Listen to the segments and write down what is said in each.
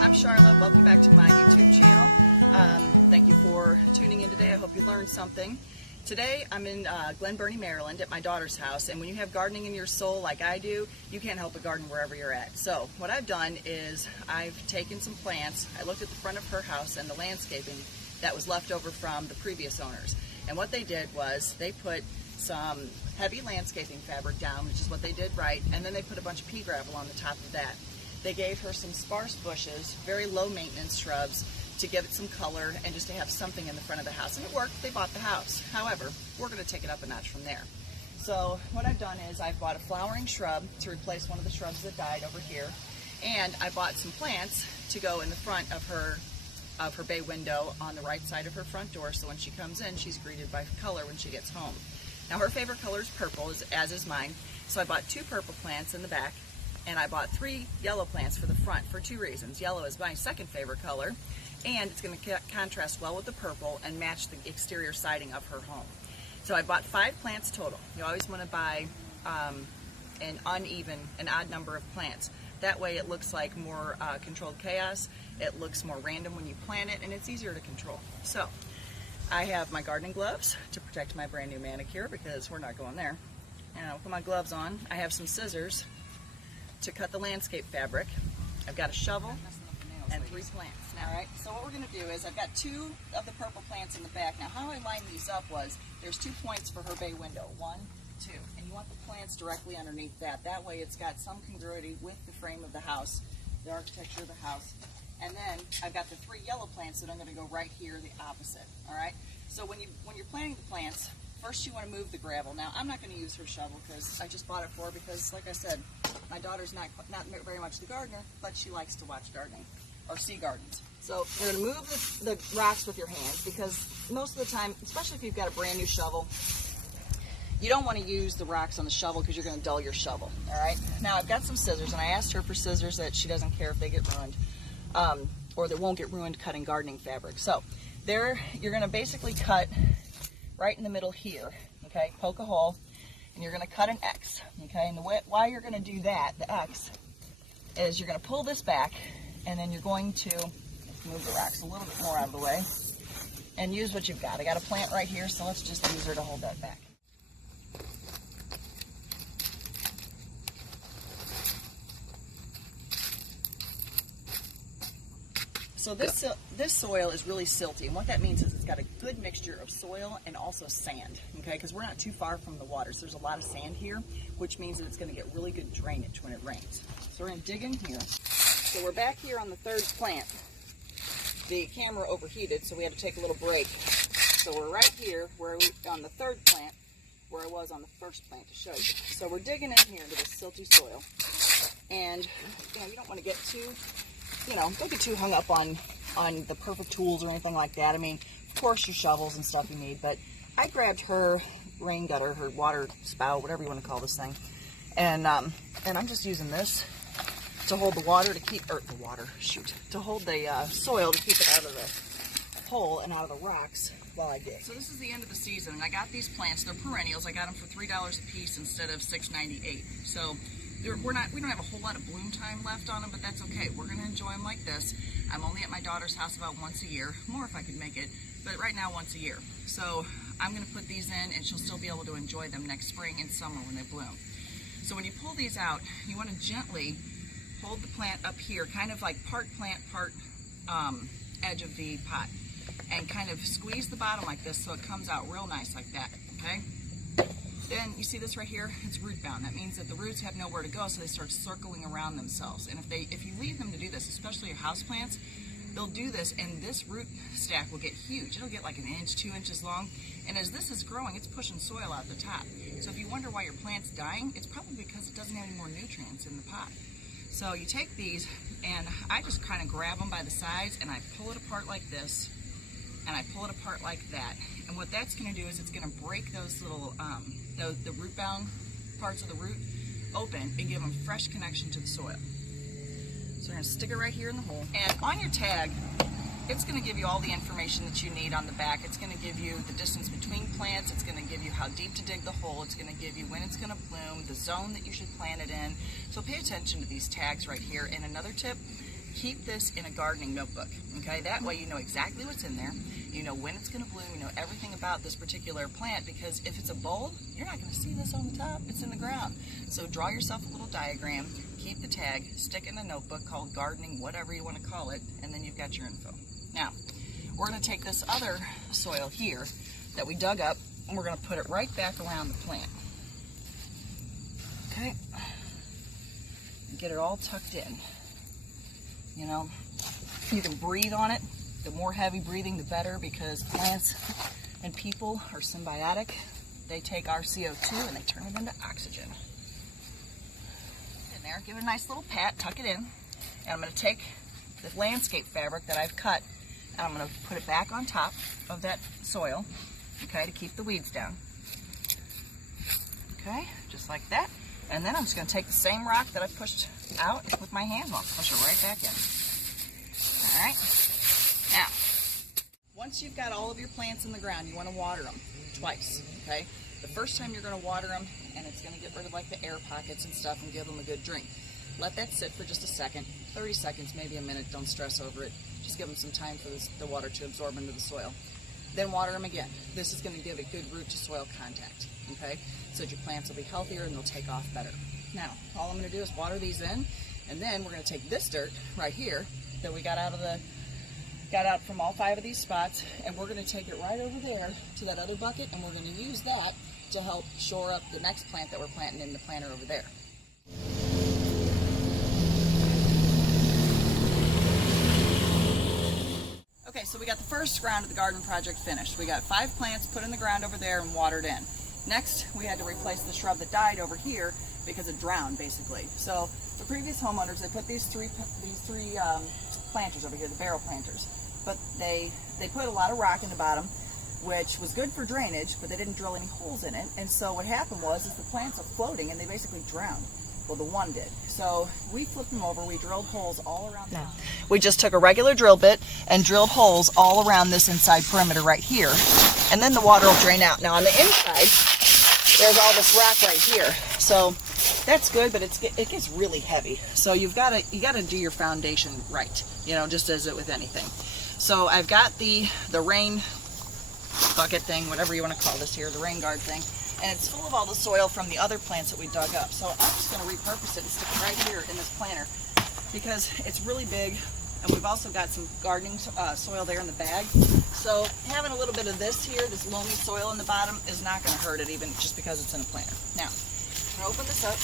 I'm Sharla. Welcome back to my YouTube channel. Thank you for tuning in today. I hope you learned something. Today I'm in Glen Burnie, Maryland at my daughter's house, and when you have gardening in your soul like I do, you can't help but garden wherever you're at. So what I've done is I've taken some plants. I looked at the front of her house and the landscaping that was left over from the previous owners. And what they did was they put some heavy landscaping fabric down, which is what they did right, and then they put a bunch of pea gravel on the top of that. They gave her some sparse bushes, very low maintenance shrubs, to give it some color and just to have something in the front of the house. And it worked. They bought the house. However, we're going to take it up a notch from there. So what I've done is I've bought a flowering shrub to replace one of the shrubs that died over here, and I bought some plants to go in the front of her bay window on the right side of her front door, so when she comes in, she's greeted by color when she gets home. Now her favorite color is purple, as is mine, so I bought 2 purple plants in the back, and I bought 3 yellow plants for the front for 2 reasons. Yellow is my second favorite color, and it's going to contrast well with the purple and match the exterior siding of her home. So I bought 5 plants total. You always want to buy an odd number of plants. That way it looks like more controlled chaos. It looks more random when you plant it, and it's easier to control. So I have my gardening gloves to protect my brand new manicure because we're not going there. And I'll put my gloves on. I have some scissors to cut the landscape fabric. I've got a shovel and 3 plants. All right, so what we're going to do is I've got 2 of the purple plants in the back. Now how I lined these up was there's 2 points for her bay window, 1, 2, and you want the plants directly underneath that. That way it's got some congruity with the frame of the house, the architecture of the house. And then I've got the 3 yellow plants that I'm going to go right here the opposite. All right, so when you're planting the plants, first you want to move the gravel. Now I'm not going to use her shovel because I just bought it for her because, like I said, my daughter's not very much the gardener, but she likes to watch gardening or see gardens. So you're going to move the rocks with your hands because most of the time, especially if you've got a brand new shovel, you don't want to use the rocks on the shovel because you're going to dull your shovel. All right. Now I've got some scissors, and I asked her for scissors that she doesn't care if they get ruined, or that won't get ruined cutting gardening fabric. So there, you're going to basically cut right in the middle here. Okay, poke a hole, and you're going to cut an X. Okay, and why you're going to do that, the X, is you're going to pull this back, and then you're going to move the rocks a little bit more out of the way and use what you've got. I got a plant right here, so let's just use her to hold that back. So this soil is really silty, and what that means is it's got a good mixture of soil and also sand, okay, because we're not too far from the water, so there's a lot of sand here, which means that it's going to get really good drainage when it rains. So we're going to dig in here. So we're back here on the 3rd plant. The camera overheated, so we had to take a little break. So we're right here on the 3rd plant where I was on the 1st plant to show you. So we're digging in here into this silty soil, and you don't want to get too, don't get too hung up on the perfect tools or anything like that. I mean, of course your shovels and stuff you need, but I grabbed her rain gutter, her water spout, whatever you want to call this thing, and I'm just using this to hold the water to keep, to hold the soil to keep it out of the hole and out of the rocks while I dig. So this is the end of the season, and I got these plants. They're perennials. I got them for $3 a piece instead of $6.98. So we don't have a whole lot of bloom time left on them, but that's okay. We're going to enjoy them like this. I'm only at my daughter's house about once a year, more if I could make it, but right now once a year. So I'm going to put these in, and she'll still be able to enjoy them next spring and summer when they bloom. So when you pull these out, you want to gently hold the plant up here, kind of like part plant, part edge of the pot, and kind of squeeze the bottom like this so it comes out real nice like that, okay? Then you see this right here, it's root bound. That means that the roots have nowhere to go, so they start circling around themselves. And if you leave them to do this, especially your house plants, they'll do this, and this root stack will get huge. It'll get like 1 inch, 2 inches long, and as this is growing, it's pushing soil out the top. So if you wonder why your plant's dying, it's probably because it doesn't have any more nutrients in the pot. So you take these, and I just kind of grab them by the sides, and I pull it apart like this, and I pull it apart like that. And what that's going to do is it's going to break those little, the root bound parts of the root open and give them fresh connection to the soil. So we're going to stick it right here in the hole. And on your tag, it's going to give you all the information that you need on the back. It's going to give you the distance between plants. It's going to give you how deep to dig the hole. It's going to give you when it's going to bloom, the zone that you should plant it in. So pay attention to these tags right here. And another tip keep this in a gardening notebook, okay? That way you know exactly what's in there, you know when it's going to bloom, you know everything about this particular plant, because if it's a bulb, you're not going to see this on the top, it's in the ground. So draw yourself a little diagram, keep the tag, stick it in a notebook called gardening, whatever you want to call it, and then you've got your info. Now, we're going to take this other soil here that we dug up, and we're going to put it right back around the plant. Okay? And get it all tucked in. You know, you can breathe on it. The more heavy breathing, the better, because plants and people are symbiotic. They take our CO2 and they turn it into oxygen. In there, give it a nice little pat, tuck it in, and I'm going to take the landscape fabric that I've cut, and I'm going to put it back on top of that soil, okay, to keep the weeds down. Okay, just like that. And then I'm just going to take the same rock that I pushed out with my hands, and I'll push it right back in. All right. Now, once you've got all of your plants in the ground, you want to water them twice, okay? The first time you're going to water them, and it's going to get rid of like the air pockets and stuff and give them a good drink. Let that sit for just a second, 30 seconds, maybe a minute. Don't stress over it. Just give them some time for the water to absorb into the soil. Then water them again. This is going to give it good root to soil contact, okay? So that your plants will be healthier and they'll take off better. Now, all I'm going to do is water these in, and then we're going to take this dirt right here that we got out from all 5 of these spots, and we're going to take it right over there to that other bucket, and we're going to use that to help shore up the next plant that we're planting in the planter over there. Okay, so we got the first round of the garden project finished. We got 5 plants put in the ground over there and watered in. Next, we had to replace the shrub that died over here because it drowned, basically. So the previous homeowners, they put these three planters over here, the barrel planters, but they put a lot of rock in the bottom, which was good for drainage, but they didn't drill any holes in it. And so what happened was the plants are floating and they basically drowned. Well, the one did. So we flipped them over. We drilled holes all around them. We just took a regular drill bit and drilled holes all around this inside perimeter right here. And then the water will drain out. Now on the inside, there's all this rock right here. So that's good, but it gets really heavy. So you got to do your foundation right, you know, just as it with anything. So I've got the rain bucket thing, whatever you want to call this here, the rain guard thing, and it's full of all the soil from the other plants that we dug up. So I'm just going to repurpose it and stick it right here in this planter because it's really big, and we've also got some gardening soil there in the bag. So having a little bit of this here, this loamy soil in the bottom, is not going to hurt it, even just because it's in a planter. Now, I'm going to open this up.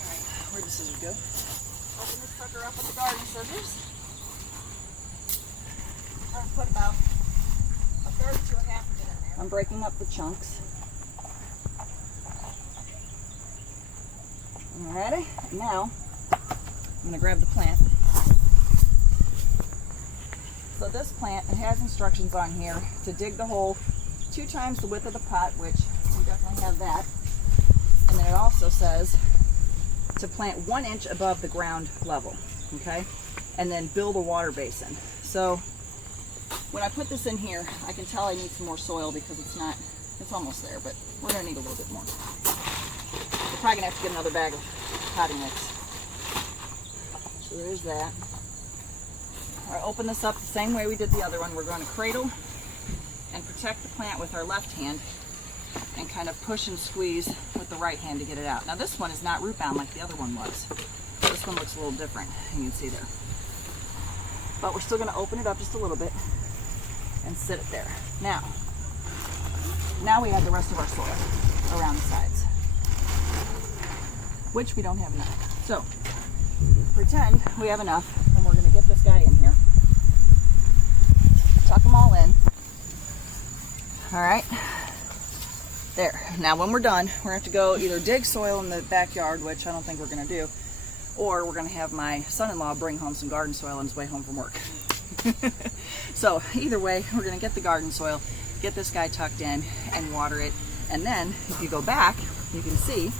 All right, where'd the scissors go? Open this sucker up with the garden scissors. I'll put about a third to a half of it in there. I'm breaking up the chunks. Alrighty, now I'm going to grab the plant. So this plant, it has instructions on here to dig the hole 2 times the width of the pot, which we definitely have that. And then it also says to plant 1 inch above the ground level, okay? And then build a water basin. So when I put this in here, I can tell I need some more soil because it's almost there, but we're going to need a little bit more. We're probably going to have to get another bag of potting mix. So there's that. All right, open this up the same way we did the other one. We're going to cradle and protect the plant with our left hand and kind of push and squeeze with the right hand to get it out. Now this one is not root bound like the other one was. This one looks a little different, you can see there. But we're still going to open it up just a little bit and sit it there. Now we have the rest of our soil around the sides, which we don't have enough. So pretend we have enough, and we're going to get this guy in here. Tuck them all in. All right. There. Now when we're done, we're going to have to go either dig soil in the backyard, which I don't think we're going to do, or we're going to have my son-in-law bring home some garden soil on his way home from work. So either way, we're going to get the garden soil, get this guy tucked in, and water it. And then, if you go back, you can see,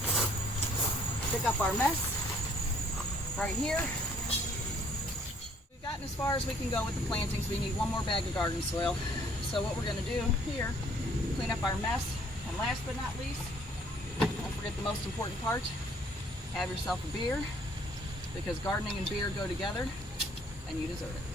pick up our mess right here. We've gotten as far as we can go with the plantings. We need 1 more bag of garden soil. So what we're going to do here, clean up our mess. And last but not least, don't forget the most important part. Have yourself a beer, because gardening and beer go together, and you deserve it.